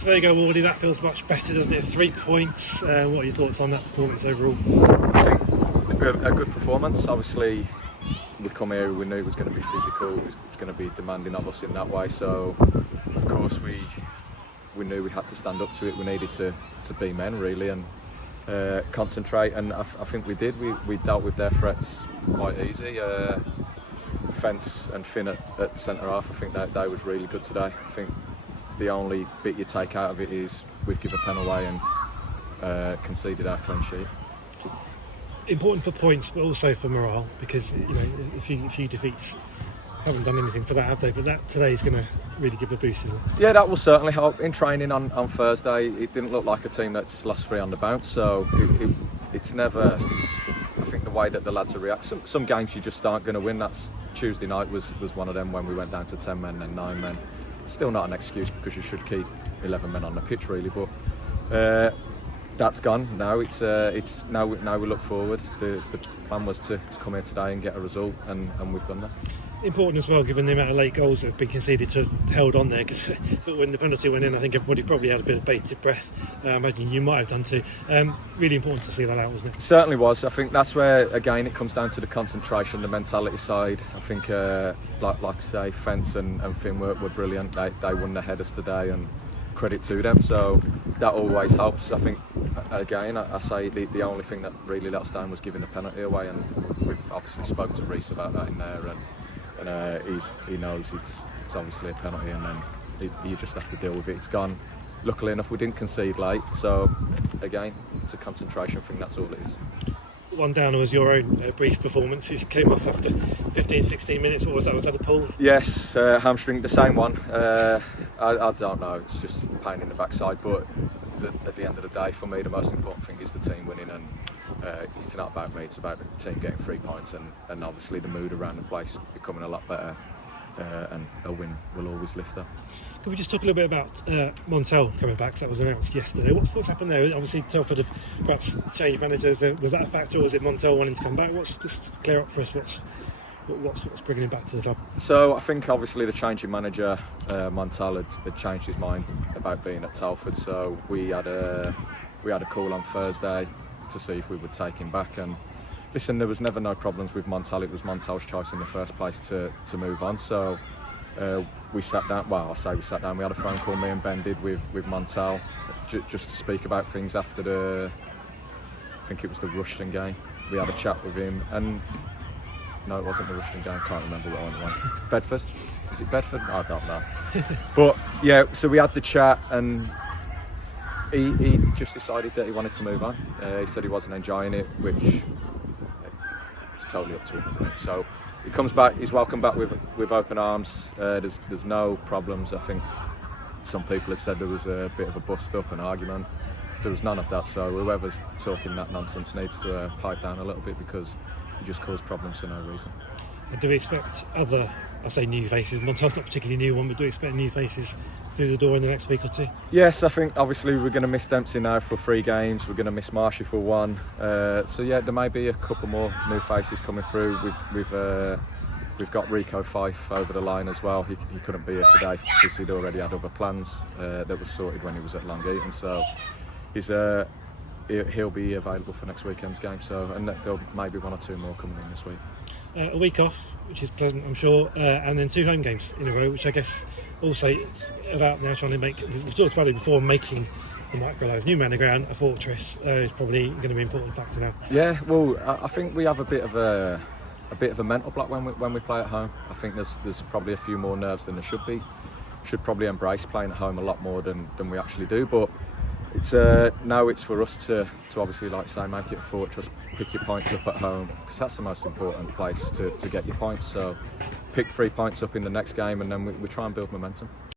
So there you go, Wardy. That feels much better, doesn't it? 3 points. What are your thoughts on that performance overall? I think a good performance. Obviously, we come here, we knew it was going to be physical, it was going to be demanding of us in that way. So, of course, we knew we had to stand up to it. We needed to be men, really, and concentrate. And I think we did. We dealt with their threats quite easy. Fence and Finn at centre half. I think that was really good today. I think the only bit you take out of it is we've given a pen away and conceded our clean sheet. Important for points, but also for morale, because a few defeats haven't done anything for that, have they? But that today is going to really give a boost, isn't it? Yeah, that will certainly help. In training on Thursday, it didn't look like a team that's lost 3 on the bounce, so it's never. I think the way that the lads are reacting. Some games you just aren't going to win. That's Tuesday night was one of them when we went down to 10 men and 9 men. Still not an excuse because you should keep 11 men on the pitch, really, but that's gone now. It's now we look forward. The plan was to come here today and get a result, and we've done that. Important as well, given the amount of late goals that have been conceded, to have held on there, because when the penalty went in, I think everybody probably had a bit of bated breath. I imagine you might have done too. Really important to see that out, wasn't it? Certainly was. I think that's where, again, it comes down to the concentration, the mentality side. I think, like I say, Fence and Finn were brilliant. They won the headers today, and credit to them. So that always helps. I think, again, I say the only thing that really let us down was giving the penalty away, and we've obviously spoke to Reece about that in there, and he knows it's obviously a penalty, and then you just have to deal with it. It's gone. Luckily enough, we didn't concede late, so again, it's a concentration thing. That's all it is. One down was your own brief performance. You came off after 15-16 minutes. What was that? Was that a pull? Yes, hamstring, the same one. I don't know. It's just pain in the backside. But at the end of the day, for me, the most important thing is the team winning, and it's not about me. It's about the team getting 3 points, and obviously the mood around the place becoming a lot better. And a win will always lift that. Can we just talk a little bit about Montel coming back? So that was announced yesterday. What's happened there? Obviously, Telford have perhaps changed managers. Was that a factor, or was it Montel wanting to come back? Just clear up for us. What's bringing him back to the club? So I think obviously the change in manager, Montel had changed his mind about being at Telford. So we had a call on Thursday to see if we would take him back. And listen, there was never no problems with Montel. It was Montel's choice in the first place to move on. So we sat down. Well, I say we sat down. We had a phone call. Me and Ben did with Montel just to speak about things after I think it was the Royston game. We had a chat with him, and no, it wasn't the Royston game. I can't remember what one it was. Bedford? Is it Bedford? I don't know. But yeah, so we had the chat, and he just decided that he wanted to move on. He said he wasn't enjoying it, which it's totally up to him, isn't it? So he comes back. He's welcome back with open arms. There's no problems. I think some people had said there was a bit of a bust up, an argument. There was none of that. So whoever's talking that nonsense needs to pipe down a little bit, because it just caused problems for no reason. And do we expect other, I say new faces? Montel's not a particularly new one, but do we expect new faces through the door in the next week or two? Yes, I think obviously we're going to miss Dempsey now for 3 games. We're going to miss Marshy for 1. So yeah, there may be a couple more new faces coming through. We've got Reco Fyfe over the line as well. He couldn't be here today because he'd already had other plans that were sorted when he was at Long Eaton. So he'll be available for next weekend's game. So, and there'll maybe 1 or 2 more coming in this week. A week off, which is pleasant, I'm sure, and then 2 home games in a row, which I guess also about now trying to make, we've talked about it before, making the Microlow's new manor ground a fortress is probably going to be an important factor now. Yeah, well, I think we have a bit of a mental block when we play at home. I think there's probably a few more nerves than there should be. Should probably embrace playing at home a lot more than we actually do, but it's now it's for us to obviously, like I say, make it a fortress, pick your points up at home, because that's the most important place to get your points. So pick 3 points up in the next game, and then we try and build momentum.